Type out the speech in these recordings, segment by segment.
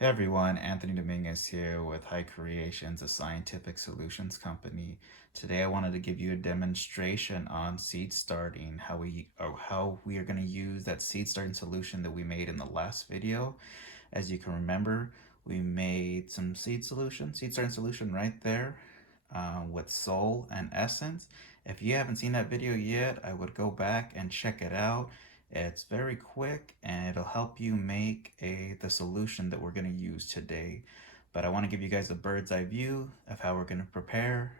Hey everyone, Anthony Dominguez here with HyKreations, a scientific solutions company. Today I wanted to give you a demonstration on seed starting, how we are going to use that seed starting solution that we made in the last video. As you can remember, we made some seed starting solution right there with Soul and Essence. If you haven't seen that video yet, I would go back and check it out. It's very quick and it'll help you make the solution that we're going to use today. But I want to give you guys a bird's eye view of how we're going to prepare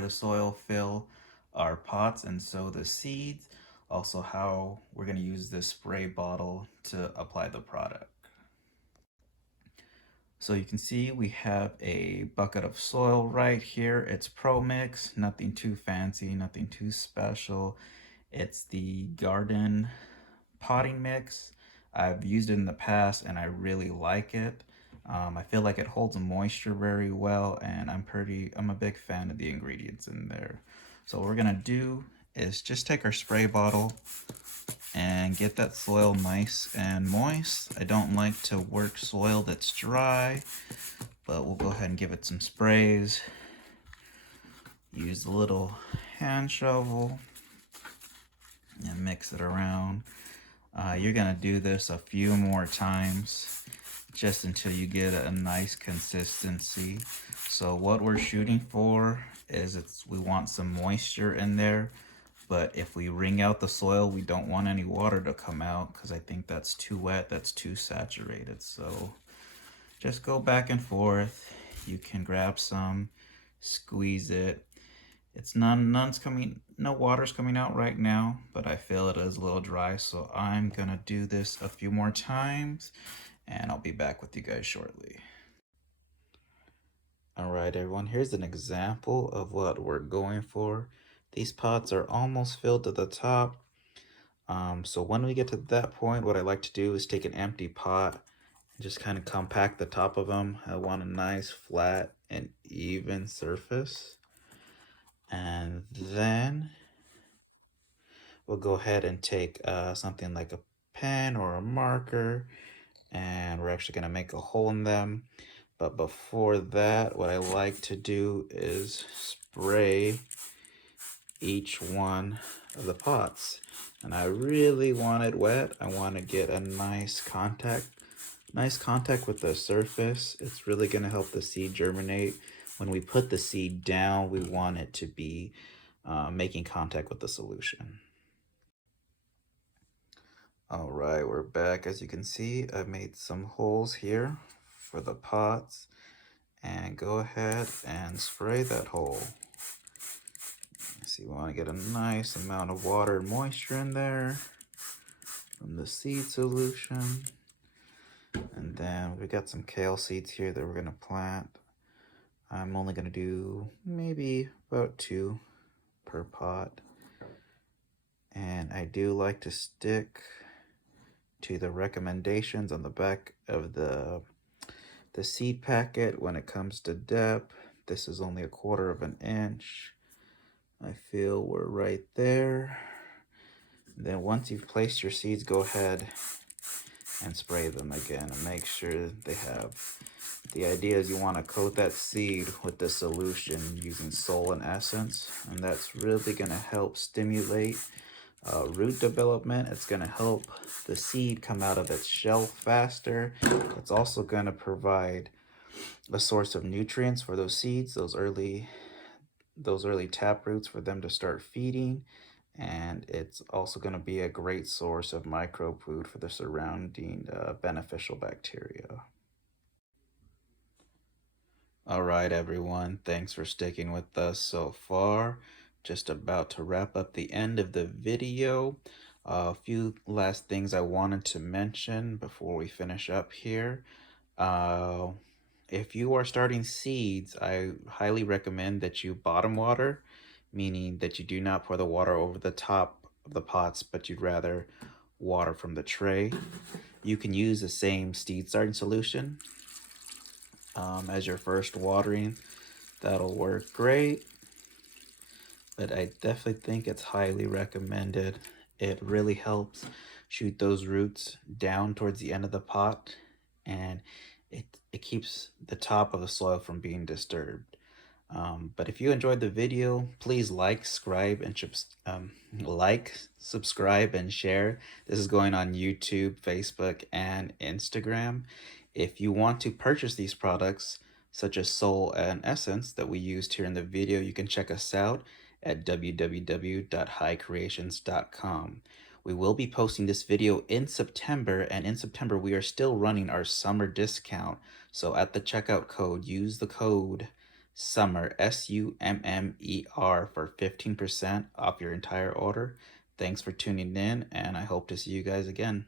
the soil, fill our pots and sow the seeds. Also how we're going to use this spray bottle to apply the product. So you can see we have a bucket of soil right here. It's Pro Mix, nothing too fancy, nothing too special. It's the garden potting mix. I've used it in the past and I really like it. I feel like it holds moisture very well, and I'm a big fan of the ingredients in there. So what we're gonna do is just take our spray bottle and get that soil nice and moist. I don't like to work soil that's dry, but we'll go ahead and give it some sprays. Use the little hand shovel and mix it around. You're gonna do this a few more times just until you get a nice consistency. So what we're shooting for is we want some moisture in there, but if we wring out the soil, we don't want any water to come out because I think that's too wet, that's too saturated. So just go back and forth. You can grab some, squeeze it. No water's coming out right now, but I feel it is a little dry, so I'm gonna do this a few more times and I'll be back with you guys shortly. All right, everyone, here's an example of what we're going for. These pots are almost filled to the top. So when we get to that point, what I like to do is take an empty pot and just kind of compact the top of them. I want a nice flat and even surface. And then we'll go ahead and take something like a pen or a marker, and we're actually going to make a hole in them. But before that, what I like to do is spray each one of the pots. And I really want it wet. I want to get a nice contact with the surface. It's really going to help the seed germinate. When we put the seed down, we want it to be making contact with the solution. All right, we're back. As you can see, I've made some holes here for the pots, and go ahead and spray that hole. So you want to get a nice amount of water and moisture in there from the seed solution. And then we got some kale seeds here that we're going to plant. I'm only going to do maybe about 2 per pot. And I do like to stick to the recommendations on the back of the seed packet when it comes to depth. This is only 1/4 of an inch. I feel we're right there. Then once you've placed your seeds, go ahead and spray them again and make sure they have. The idea is you want to coat that seed with the solution using Soul and Essence, and that's really going to help stimulate root development. It's going to help the seed come out of its shell faster. It's also going to provide a source of nutrients for those seeds, those early tap roots for them to start feeding. And it's also going to be a great source of microbe food for the surrounding beneficial bacteria. All right, everyone, thanks for sticking with us so far. Just about to wrap up the end of the video. A few last things I wanted to mention before we finish up here. If you are starting seeds, I highly recommend that you bottom water, meaning that you do not pour the water over the top of the pots, but you'd rather water from the tray. You can use the same seed starting solution as your first watering. That'll work great, but I definitely think it's highly recommended. It really helps shoot those roots down towards the end of the pot, and it keeps the top of the soil from being disturbed. But if you enjoyed the video, please like, subscribe, and share. This is going on YouTube, Facebook, and Instagram. If you want to purchase these products, such as Soul and Essence that we used here in the video, you can check us out at www.hycreations.com. We will be posting this video in September, and in September we are still running our summer discount. So at the checkout code, use the code SUMMER, SUMMER, for 15% off your entire order. Thanks for tuning in, and I hope to see you guys again.